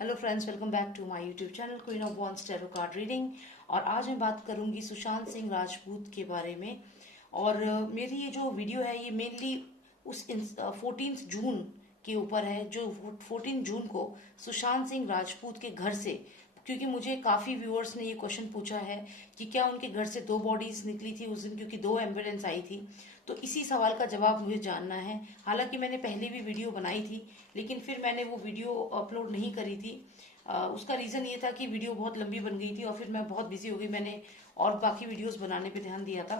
Hello friends, welcome back to my YouTube channel queen of wands tarot card reading. और आज मैं बात करूंगी सुशांत सिंह राजपूत के बारे में। और मेरी ये जो वीडियो है ये मेनली उस 14 जून के ऊपर है, जो 14 जून को सुशांत सिंह राजपूत के घर से, क्योंकि मुझे काफ़ी व्यूअर्स ने ये क्वेश्चन पूछा है कि क्या उनके घर से दो बॉडीज निकली थी उस दिन, क्योंकि दो एम्बुलेंस आई थी। तो इसी सवाल का जवाब मुझे जानना है। हालांकि मैंने पहले भी वीडियो बनाई थी, लेकिन फिर मैंने वो वीडियो अपलोड नहीं करी थी। उसका रीज़न ये था कि वीडियो बहुत लंबी बन गई थी और फिर मैं बहुत बिजी हो गई, मैंने और बाकी वीडियोस बनाने पे ध्यान दिया था।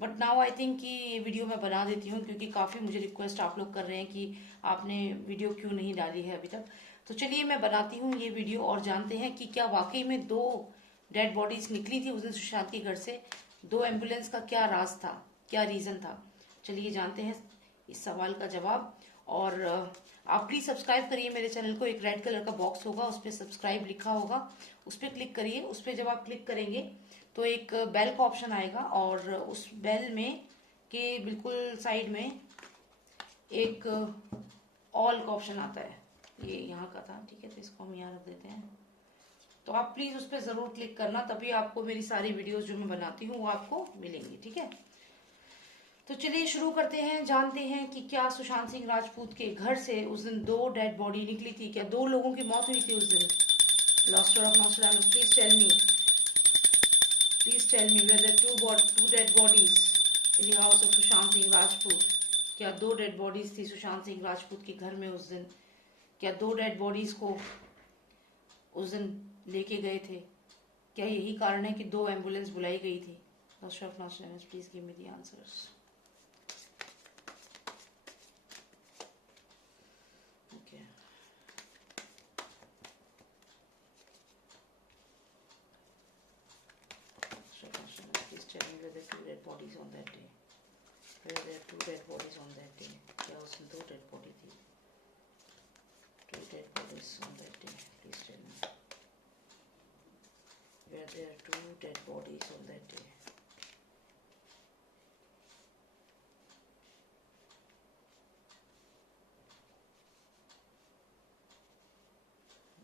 बट नाउ आई थिंक कि ये वीडियो मैं बना देती हूँ, क्योंकि काफ़ी मुझे रिक्वेस्ट आप लोग कर रहे हैं कि आपने वीडियो क्यों नहीं डाली है अभी तक। तो चलिए मैं बनाती हूँ ये वीडियो और जानते हैं कि क्या वाकई में दो डेड बॉडीज निकली थी उस दिन सुशांत के घर से। दो एम्बुलेंस का क्या राज था, क्या रीज़न था, चलिए जानते हैं इस सवाल का जवाब। और आप प्लीज सब्सक्राइब करिए मेरे चैनल को। एक रेड कलर का बॉक्स होगा, उस पर सब्सक्राइब लिखा होगा, उस पर क्लिक करिए। उस पर जब आप क्लिक करेंगे तो एक बेल का ऑप्शन आएगा, और उस बेल में के बिल्कुल साइड में एक ऑल का ऑप्शन आता है। ये यहाँ का था, ठीक है, तो इसको हम यहाँ रख देते हैं। तो आप प्लीज उस पर जरूर क्लिक करना, तभी आपको मेरी सारी वीडियोस जो मैं बनाती हूँ वो आपको मिलेंगी, ठीक है। तो चलिए शुरू करते हैं, जानते हैं कि क्या सुशांत सिंह राजपूत के घर से उस दिन दो डेड बॉडी निकली थी, क्या दो लोगों की मौत हुई थी उस दिन। लॉस्टर of Nostradamus, please tell me whether two dead bodies in the house of Sushant Singh Rajput. क्या दो डेड बॉडीज थी सुशांत सिंह राजपूत के घर में उस दिन। क्या दो डेड बॉडीज को उस दिन लेके गए थे। क्या यही कारण है कि दो एम्बुलेंस बुलाई गई थी। लॉस्टर of Nostradamus, please give me the answers. Okay. Please tell me whether two dead bodies on that day. Whether there are two dead bodies on that day. क्या उस दिन दो डेड बॉडी थी। Two dead bodies on that day. Please tell me. Where there are two dead bodies on that day.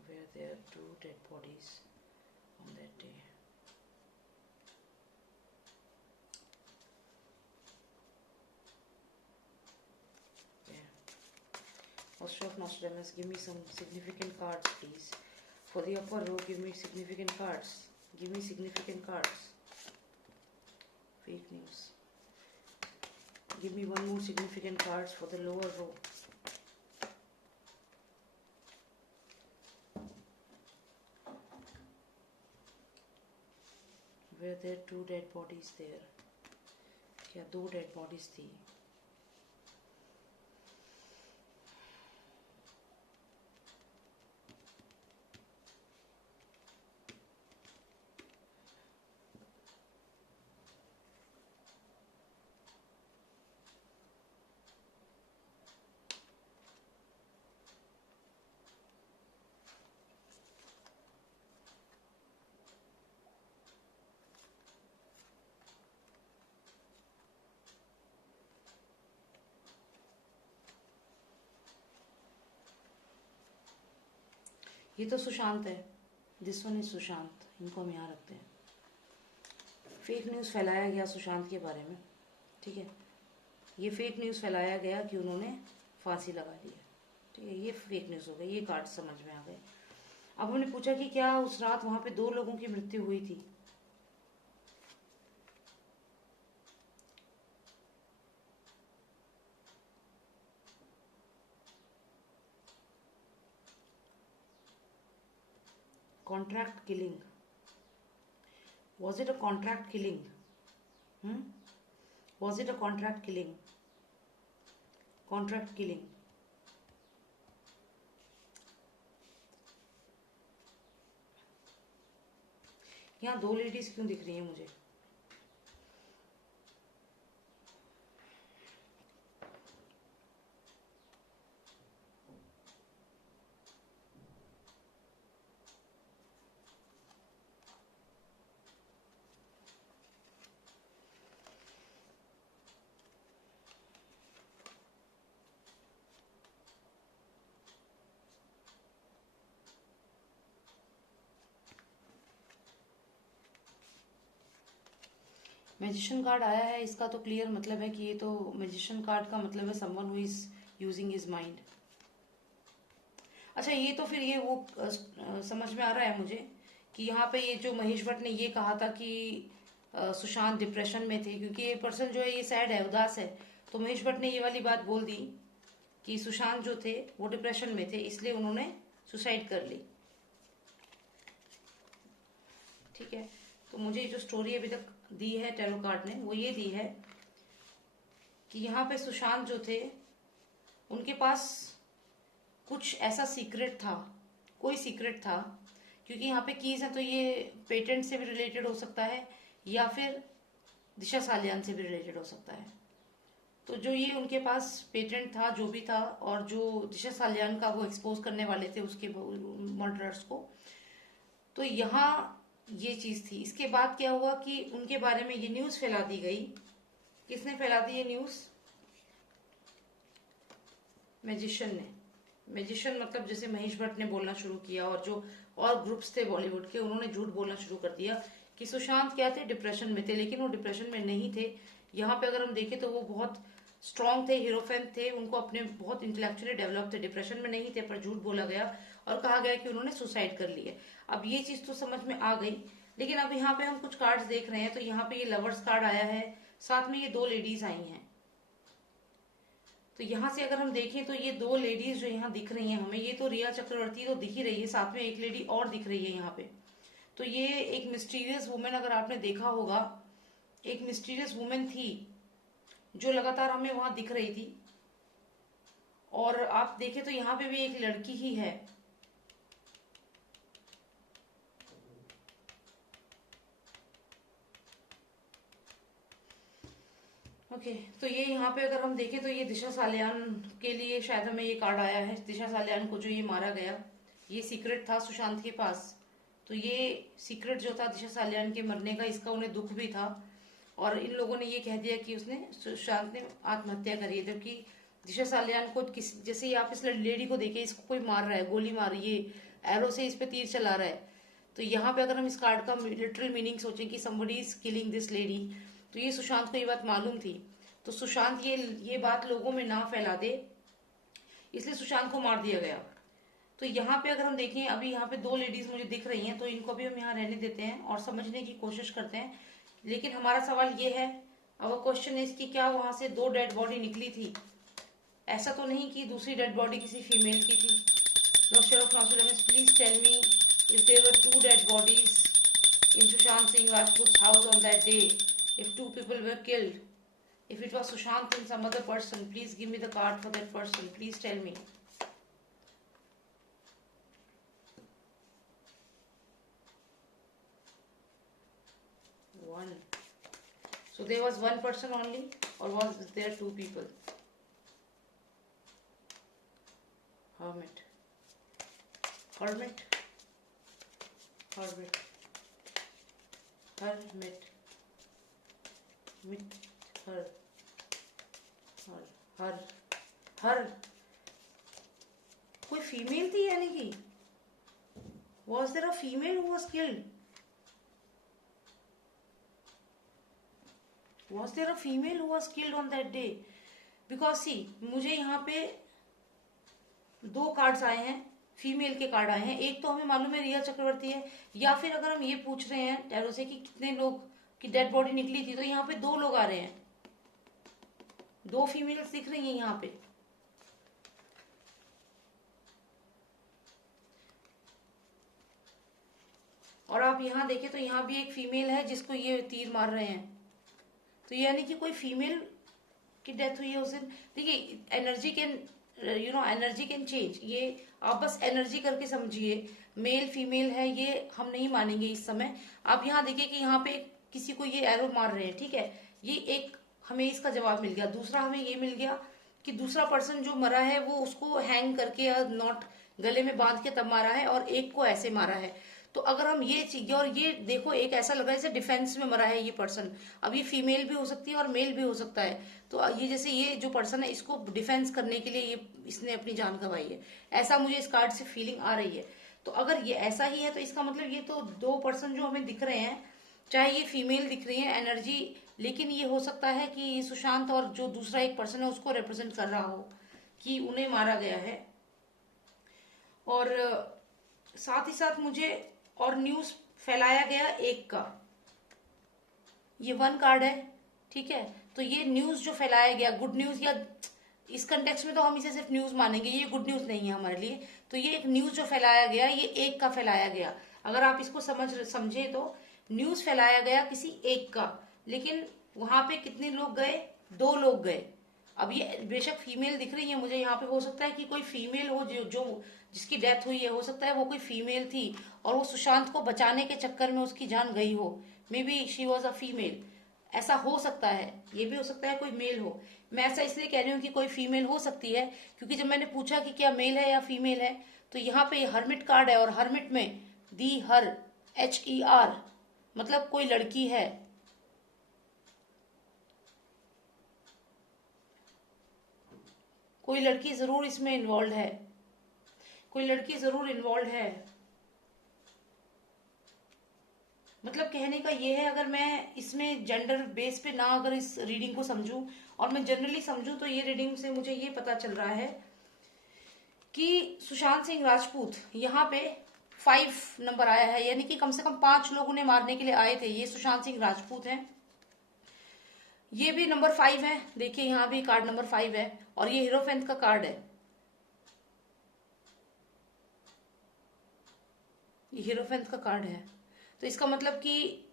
Where there are two dead bodies on that day. Master of Nostradamus, give me some significant cards, please. For the upper row, give me significant cards. Give me significant cards. Fake news. Give me one more significant cards for the lower row. Were there two dead bodies there? क्या दो dead bodies थी। ये तो सुशांत है, this one is Sushant, इनको हम यहाँ रखते हैं। फेक न्यूज़ फैलाया गया सुशांत के बारे में, ठीक है। ये फेक न्यूज़ फैलाया गया कि उन्होंने फांसी लगा ली है, ठीक है। ये फेक न्यूज़ हो गई, ये कार्ड समझ में आ गए। अब हमने पूछा कि क्या उस रात वहां पे दो लोगों की मृत्यु हुई थी। Contract killing, was it a contract killing. Was it a contract killing. Contract killing. यहाँ दो लेडीज क्यों दिख रही हैं मुझे। मैजिशियन कार्ड आया है, इसका तो क्लियर मतलब है कि ये तो मैजिशियन कार्ड का मतलब है someone who is using his mind. अच्छा, ये तो फिर ये वो समझ में आ रहा है मुझे कि यहाँ पे ये जो महेश भट्ट ने ये कहा था कि सुशांत डिप्रेशन में थे, क्योंकि ये पर्सन जो है ये सैड है, उदास है, तो महेश भट्ट ने ये वाली बात बोल दी कि सुशांत जो थे वो डिप्रेशन में थे, इसलिए उन्होंने सुसाइड कर ली। ठीक है, तो मुझे जो स्टोरी अभी तक दी है टैरो कार्ड ने वो ये दी है कि यहाँ पे सुशांत जो थे उनके पास कुछ ऐसा सीक्रेट था, कोई सीक्रेट था, क्योंकि यहाँ पे कीज है तो ये पेटेंट से भी रिलेटेड हो सकता है या फिर दिशा सालियान से भी रिलेटेड हो सकता है। तो जो ये उनके पास पेटेंट था जो भी था, और जो दिशा सालियान का वो एक्सपोज करने वाले थे उसके मर्डरर्स को, तो यहाँ ये चीज थी। इसके बाद क्या हुआ कि उनके बारे में ये न्यूज फैला दी गई। किसने फैला दी ये न्यूज? मैजिशियन ने। मैजिशियन मतलब जैसे महेश भट्ट ने बोलना शुरू किया, और जो और ग्रुप्स थे बॉलीवुड के उन्होंने झूठ बोलना शुरू कर दिया कि सुशांत क्या थे, डिप्रेशन में थे, लेकिन वो डिप्रेशन में नहीं थे। यहाँ पे अगर हम देखें तो वो बहुत स्ट्रांग थे, हीरोफेन थे, उनको अपने बहुत इंटेलेक्चुअली डेवलप थे, डिप्रेशन में नहीं थे, पर झूठ बोला गया और कहा गया कि उन्होंने सुसाइड कर लिया। अब ये चीज तो समझ में आ गई, लेकिन अब यहाँ पे हम कुछ कार्ड्स देख रहे हैं, तो यहाँ पे ये लवर्स कार्ड आया है, साथ में ये दो लेडीज आई हैं। तो यहाँ से अगर हम देखें तो ये दो लेडीज जो यहाँ दिख रही हैं हमें, ये तो रिया चक्रवर्ती तो दिख ही रही है, साथ में एक लेडी और दिख रही है यहाँ पे। तो ये एक मिस्टीरियस वुमेन, अगर आपने देखा होगा, एक मिस्टीरियस वुमेन थी जो लगातार हमें वहां दिख रही थी। और आप देखें तो यहाँ पे भी एक लड़की ही है। ओके, तो ये यहाँ पे अगर हम देखें तो ये दिशा सालियान के लिए शायद हमें ये कार्ड आया है। दिशा सालियान को जो ये मारा गया, ये सीक्रेट था सुशांत के पास, तो ये सीक्रेट जो था दिशा सालियान के मरने का, इसका उन्हें दुख भी था, और इन लोगों ने ये कह दिया कि उसने, सुशांत ने आत्महत्या करी है। जबकि दिशा सालियान को किस, जैसे ही आप इस लेडी को देखे, इसको कोई मार रहा है, गोली मार रही है, एरो से इस पे तीर चला रहा है, तो यहाँ पे अगर हम इस कार्ड का लिटरल मीनिंग सोचें कि somebody is killing this lady, तो ये सुशांत को ये बात मालूम थी। तो सुशांत ये बात लोगों में ना फैला दे, इसलिए सुशांत को मार दिया गया। तो यहाँ पे अगर हम देखें, अभी यहाँ पे दो लेडीज मुझे दिख रही हैं, तो इनको भी हम यहाँ रहने देते हैं और समझने की कोशिश करते हैं। लेकिन हमारा सवाल ये है, अब क्वेश्चन इज कि क्या वहां से दो डेड बॉडी निकली थी? ऐसा तो नहीं कि दूसरी डेड बॉडी किसी फीमेल की थी। Doctor of Nostradamus, please tell me if there were two dead bodies in Sushant Singh Rajput's house on that day, if two people were killed, if it was Sushant and some other person, please give me the card for that person, please tell me. One. So there was one person only, or was there two people? Hermit. Hermit. Hermit. Hermit. Mit. Her. Her. Her. Her. कोई female थी यानी कि? Was there a female who was killed? Was there a female who was killed on that day? Because see, मुझे यहाँ पे दो cards आए हैं, फीमेल के कार्ड आए हैं। एक तो हमें मालूम है रिया चक्रवर्ती है, या फिर अगर हम ये पूछ रहे हैं टैरो से कि कितने लोग की डेड बॉडी निकली थी, तो यहाँ पे दो लोग आ रहे हैं, दो फीमेल्स दिख रही हैं यहाँ पे। और आप यहाँ देखें तो यहाँ भी एक फीमेल है जिसको ये तीर मार रहे हैं, तो यानी कि कोई फीमेल की डेथ हुई है उस दिन। देखिए, energy can energy can change, ये आप बस एनर्जी करके समझिए। मेल फीमेल है ये हम नहीं मानेंगे इस समय। आप यहाँ देखिए कि यहाँ पे किसी को ये एरो मार रहे हैं, ठीक है, ये एक हमें इसका जवाब मिल गया। दूसरा हमें ये मिल गया कि दूसरा पर्सन जो मरा है वो उसको हैंग करके या नॉट गले में बांध के तब मारा है, और एक को ऐसे मारा है। तो अगर हम ये चीज, और ये देखो एक ऐसा लग रहा है जैसे डिफेंस में मरा है ये पर्सन। अब ये फीमेल भी हो सकती है और मेल भी हो सकता है, तो ये जैसे ये जो पर्सन है इसको डिफेंस करने के लिए ये इसने अपनी जान गंवाई है, ऐसा मुझे इस कार्ड से फीलिंग आ रही है। तो अगर ये ऐसा ही है तो इसका मतलब ये तो दो पर्सन जो हमें दिख रहे हैं, चाहे ये फीमेल दिख रही है एनर्जी, लेकिन ये हो सकता है कि ये सुशांत और जो दूसरा एक पर्सन है उसको रिप्रेजेंट कर रहा हो कि उन्हें मारा गया है। और साथ ही साथ मुझे और न्यूज फैलाया गया एक का, ये 1 कार्ड है, ठीक है। तो ये न्यूज जो फैलाया गया, गुड न्यूज, या इस कंटेक्स्ट में तो हम इसे सिर्फ न्यूज मानेंगे, ये गुड न्यूज नहीं है हमारे लिए। तो ये एक न्यूज जो फैलाया गया, ये एक का फैलाया गया। अगर आप इसको समझे तो न्यूज फैलाया गया किसी एक का, लेकिन वहां पे कितने लोग गए, 2 लोग गए। अब ये बेशक फीमेल दिख रही है मुझे यहाँ पे, हो सकता है कि कोई फीमेल हो जो जिसकी डेथ हुई है, हो सकता है वो कोई फीमेल थी और वो सुशांत को बचाने के चक्कर में उसकी जान गई हो। May be she was a female, ऐसा हो सकता है। ये भी हो सकता है कोई मेल हो। मैं ऐसा इसलिए कह रही हूँ कि कोई फीमेल हो सकती है, क्योंकि जब मैंने पूछा कि क्या मेल है या फीमेल है, तो यहाँ पे हर्मिट कार्ड है, और हर्मिट में दी हर, HER, मतलब कोई लड़की है। कोई लड़की जरूर इसमें इन्वॉल्व है, कोई लड़की जरूर इन्वॉल्व है। मतलब कहने का ये है, अगर मैं इसमें जेंडर बेस पे ना अगर इस रीडिंग को समझूं और मैं जनरली समझूं, तो ये रीडिंग से मुझे ये पता चल रहा है कि सुशांत सिंह राजपूत यहाँ पे 5 नंबर आया है, यानी कि कम से कम 5 लोग उन्हें मारने के लिए आए थे। ये सुशांत सिंह राजपूत हैं। ये भी नंबर 5 है, देखिए यहाँ भी कार्ड नंबर 5 है, और ये हीरोफेंट का कार्ड है। ये हीरोफेंट का कार्ड है। तो इसका मतलब कि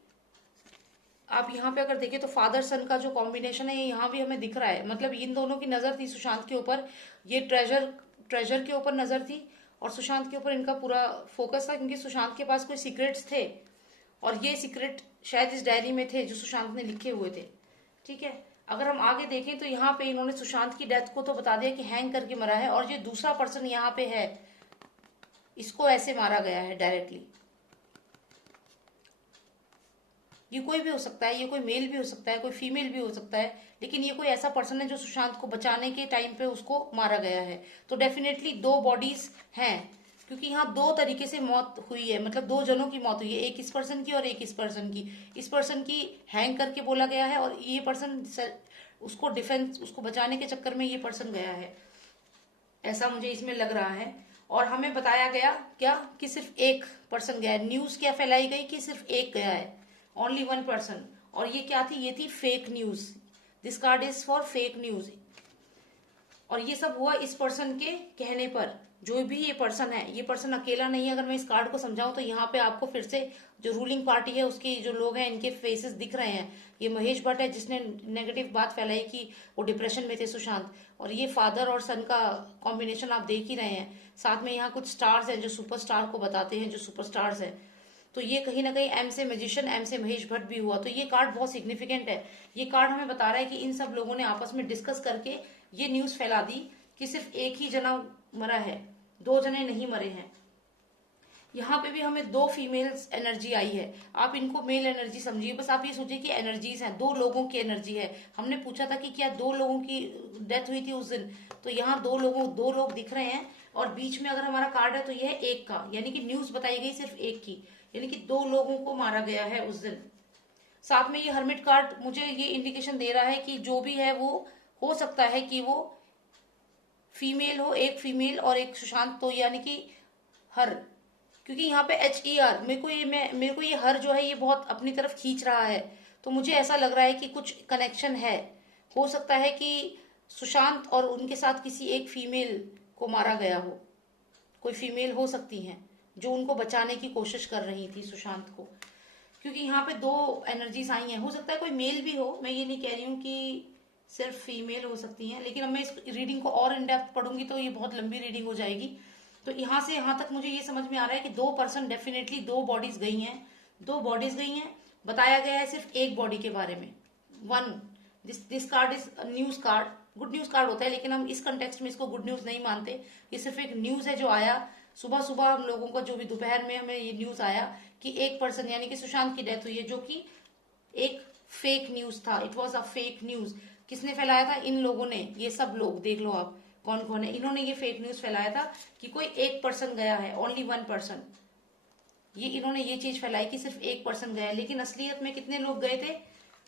आप यहाँ पे अगर देखें तो फादर सन का जो कॉम्बिनेशन है, ये यहाँ भी हमें दिख रहा है। मतलब इन दोनों की नजर थी सुशांत के ऊपर, ये ट्रेजर के ऊपर नजर थी, और सुशांत के ऊपर इनका पूरा फोकस था, क्योंकि सुशांत के पास कोई सीक्रेट्स थे, और ये सीक्रेट शायद इस डायरी में थे जो सुशांत ने लिखे हुए थे, ठीक है। अगर हम आगे देखें तो यहाँ पे इन्होंने सुशांत की डेथ को तो बता दिया कि हैंग करके मरा है, और ये दूसरा पर्सन यहाँ पे है, इसको ऐसे मारा गया है डायरेक्टली। ये कोई भी हो सकता है, ये कोई मेल भी हो सकता है, कोई फीमेल भी हो सकता है, लेकिन ये कोई ऐसा पर्सन है जो सुशांत को बचाने के टाइम पे उसको मारा गया है। तो डेफिनेटली 2 बॉडीज हैं, क्योंकि यहाँ 2 तरीके से मौत हुई है, मतलब 2 जनों की मौत हुई है, एक इस पर्सन की और एक इस पर्सन की। इस पर्सन की हैंग करके बोला गया है, और ये पर्सन उसको डिफेंस, उसको बचाने के चक्कर में ये पर्सन गया है, ऐसा मुझे इसमें लग रहा है। और हमें बताया गया क्या कि सिर्फ एक पर्सन गया है। न्यूज क्या फैलाई गई कि सिर्फ एक गया है, ओनली 1 पर्सन। और ये क्या थी, ये थी fake news. This card is for fake news. और ये सब हुआ इस पर्सन के कहने पर। जो भी ये पर्सन है, ये पर्सन अकेला नहीं है। अगर मैं इस कार्ड को समझाऊं तो यहाँ पे आपको फिर से जो रूलिंग पार्टी है उसकी जो लोग हैं, इनके फेसेस दिख रहे हैं। ये महेश भट्ट है जिसने नेगेटिव बात फैलाई कि वो डिप्रेशन में थे सुशांत, और ये फादर और सन का कॉम्बिनेशन आप देख ही रहे हैं। साथ में यहाँ कुछ स्टार्स हैं जो सुपरस्टार को बताते हैं, जो सुपरस्टार्स है। तो ये कहीं ना कहीं एम से मैजिशियन, एम से महेश भट्ट भी हुआ। तो ये कार्ड बहुत सिग्निफिकेंट है। ये कार्ड हमें बता रहा है कि इन सब लोगों ने आपस में डिस्कस करके ये न्यूज फैला दी कि सिर्फ एक ही जना मरा है, 2 जने नहीं मरे हैं। यहाँ पे भी हमें 2 फीमेल्स एनर्जी आई है। आप इनको मेल एनर्जी समझिए, बस आप ये सोचिए कि एनर्जीज हैं, 2 लोगों की एनर्जी है। हमने पूछा था कि क्या 2 लोगों की डेथ हुई थी उस दिन, तो यहाँ 2 लोग दिख रहे हैं, और बीच में अगर हमारा कार्ड है तो यह है एक का, यानी कि न्यूज बताई गई सिर्फ एक की, यानी कि 2 लोगों को मारा गया है उस दिन। साथ में ये हर्मिट कार्ड मुझे ये इंडिकेशन दे रहा है कि जो भी है वो हो सकता है कि वो फीमेल हो, एक फीमेल और एक सुशांत, तो यानी कि हर, क्योंकि यहाँ पे HER, मेरे को ये हर जो है ये बहुत अपनी तरफ खींच रहा है। तो मुझे ऐसा लग रहा है कि कुछ कनेक्शन है। हो सकता है कि सुशांत और उनके साथ किसी एक फीमेल को मारा गया हो, कोई फीमेल हो सकती हैं जो उनको बचाने की कोशिश कर रही थी सुशांत को, क्योंकि यहाँ पे 2 एनर्जीज आई हैं। हो सकता है कोई मेल भी हो, मैं ये नहीं कह रही हूँ कि सिर्फ फीमेल हो सकती हैं, लेकिन अब मैं इस रीडिंग को और इन डेप्थ पढ़ूंगी तो ये बहुत लंबी रीडिंग हो जाएगी। तो यहाँ से यहाँ तक मुझे ये समझ में आ रहा है कि 2 पर्सन डेफिनेटली 2 बॉडीज गई हैं, 2 बॉडीज गई हैं। बताया गया है सिर्फ एक बॉडी के बारे में। 1, this card is news card, good news card होता है, लेकिन हम इस कंटेक्स्ट में इसको गुड न्यूज नहीं मानते। ये सिर्फ एक न्यूज है जो आया सुबह सुबह हम लोगों को, जो भी दोपहर में हमें ये न्यूज आया कि एक पर्सन यानी कि सुशांत की डेथ हुई है, जो कि एक फेक न्यूज था। It was a fake news. किसने फैलाया था? इन लोगों ने। ये सब लोग देख लो आप कौन कौन है, इन्होंने ये फेक न्यूज फैलाया था कि कोई एक पर्सन गया है, ओनली 1 पर्सन। ये इन्होंने ये चीज फैलाई कि सिर्फ एक पर्सन गया, लेकिन असलियत में कितने लोग गए थे?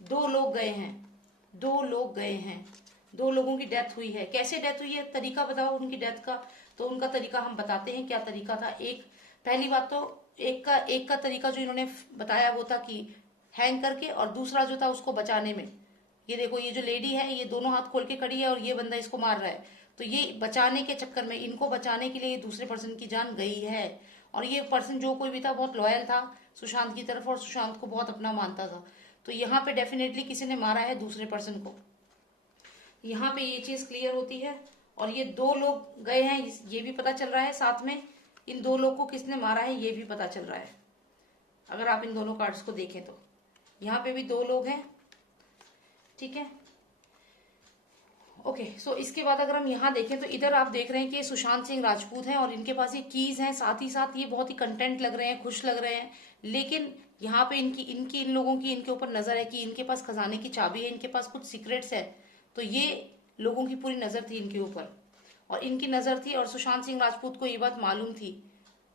2 लोग गए हैं, 2 लोग गए हैं, 2 लोगों की डेथ हुई है। कैसे डेथ हुई है, तरीका बताओ उनकी डेथ का। तो उनका तरीका हम बताते हैं, क्या तरीका था। एक, पहली बात तो एक का तरीका जो इन्होंने बताया वो था कि हैंग करके, और दूसरा जो था उसको बचाने में। ये देखो, ये जो लेडी है ये दोनों हाथ खोल के खड़ी है और ये बंदा इसको मार रहा है, तो ये बचाने के चक्कर में, इनको बचाने के लिए दूसरे पर्सन की जान गई है। और ये पर्सन जो कोई भी था बहुत लॉयल था सुशांत की तरफ और सुशांत को बहुत अपना मानता था। तो यहाँ पे डेफिनेटली किसी ने मारा है दूसरे पर्सन को, यहाँ पे ये चीज क्लियर होती है। और ये 2 लोग गए हैं ये भी पता चल रहा है, साथ में इन 2 लोग को किसने मारा है ये भी पता चल रहा है। अगर आप इन दोनों कार्ड्स को देखें तो यहाँ पे भी 2 लोग हैं, ठीक है। ओके, सो इसके बाद अगर हम यहाँ देखें तो इधर आप देख रहे हैं कि सुशांत सिंह राजपूत हैं और इनके पास ये कीज हैं, साथ ही साथ ये बहुत ही कंटेंट लग रहे हैं, खुश लग रहे हैं। लेकिन यहाँ पे इन लोगों की इनके ऊपर नजर है कि इनके पास खजाने की चाबी है, इनके पास कुछ सीक्रेट्स है। तो ये लोगों की पूरी नजर थी इनके ऊपर, और इनकी नजर थी, और सुशांत सिंह राजपूत को ये बात मालूम थी।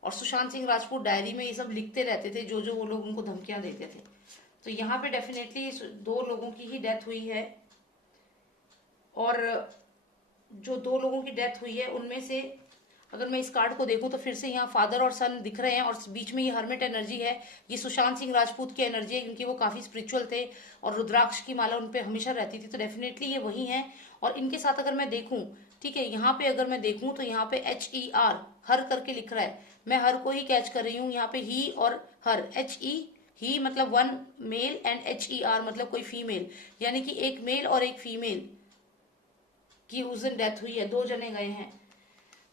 और सुशांत सिंह राजपूत डायरी में ये सब लिखते रहते थे, जो जो वो लोग उनको धमकियां देते थे। तो यहाँ पे डेफिनेटली 2 लोगों की ही डेथ हुई है, और जो 2 लोगों की डेथ हुई है उनमें से अगर मैं इस कार्ड को देखूं तो फिर से यहाँ फादर और सन दिख रहे हैं, और बीच में ये हर्मिट एनर्जी है। ये सुशांत सिंह राजपूत की एनर्जी है, क्योंकि वो काफी स्पिरिचुअल थे और रुद्राक्ष की माला उनपे हमेशा रहती थी, तो डेफिनेटली ये वही है। और इनके साथ अगर मैं देखूं, ठीक है, यहाँ पे अगर मैं देखूं तो यहाँ पे HER हर करके लिख रहा है। मैं हर को ही कैच कर रही हूँ यहाँ पे, ही और हर, ही मतलब 1 मेल एंड HER मतलब कोई फीमेल, यानी कि एक मेल और एक फीमेल की उस दिन डेथ हुई है, 2 जने गए हैं।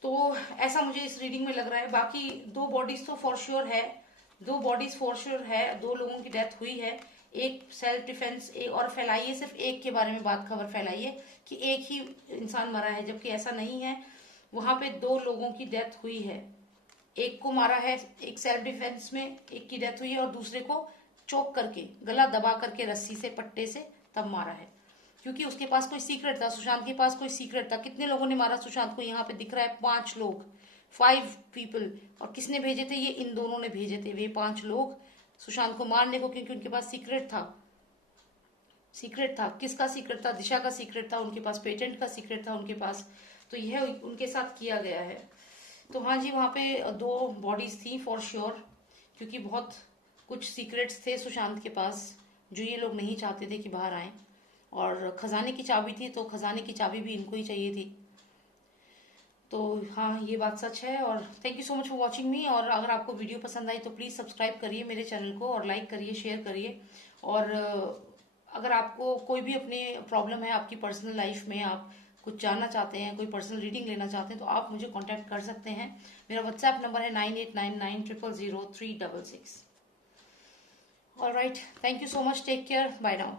तो ऐसा मुझे इस रीडिंग में लग रहा है। बाकी 2 बॉडीज तो फॉर श्योर है, 2 बॉडीज फॉर श्योर है, 2 लोगों की डेथ हुई है। एक सेल्फ डिफेंस, एक और फैलाइए, सिर्फ एक के बारे में बात खबर फैलाइए कि एक ही इंसान मरा है, जबकि ऐसा नहीं है। वहां पे 2 लोगों की डेथ हुई है, एक को मारा है, एक सेल्फ डिफेंस में एक की डेथ हुई है, और दूसरे को चोक करके, गला दबा करके रस्सी से, पट्टे से तब मारा है, क्योंकि उसके पास कोई सीक्रेट था, सुशांत के पास कोई सीक्रेट था। कितने लोगों ने मारा सुशांत को, यहाँ पे दिख रहा है 5 लोग, 5 पीपल। और किसने भेजे थे? ये इन दोनों ने भेजे थे, वे 5 लोग सुशांत को मारने को, क्योंकि उनके पास सीक्रेट था। सीक्रेट था, किसका सीक्रेट था? दिशा का सीक्रेट था उनके पास, पेटेंट का सीक्रेट था उनके पास। तो यह उनके साथ किया गया है। तो हाँ जी, वहां पे 2 बॉडीज थी फॉर श्योर, क्योंकि बहुत कुछ सीक्रेट्स थे सुशांत के पास जो ये लोग नहीं चाहते थे कि बाहर आए। और खजाने की चाबी थी, तो खजाने की चाबी भी इनको ही चाहिए थी। तो हाँ, ये बात सच है। और thank you so much for watching मी। और अगर आपको वीडियो पसंद आई तो प्लीज़ सब्सक्राइब करिए मेरे चैनल को, और लाइक करिए, शेयर करिए। और अगर आपको कोई भी अपनी प्रॉब्लम है आपकी पर्सनल लाइफ में, आप कुछ जानना चाहते हैं, कोई पर्सनल रीडिंग लेना चाहते हैं, तो आप मुझे कांटेक्ट कर सकते हैं। मेरा व्हाट्सएप नंबर है 9899000366। Alright, thank you so much, take care, bye now.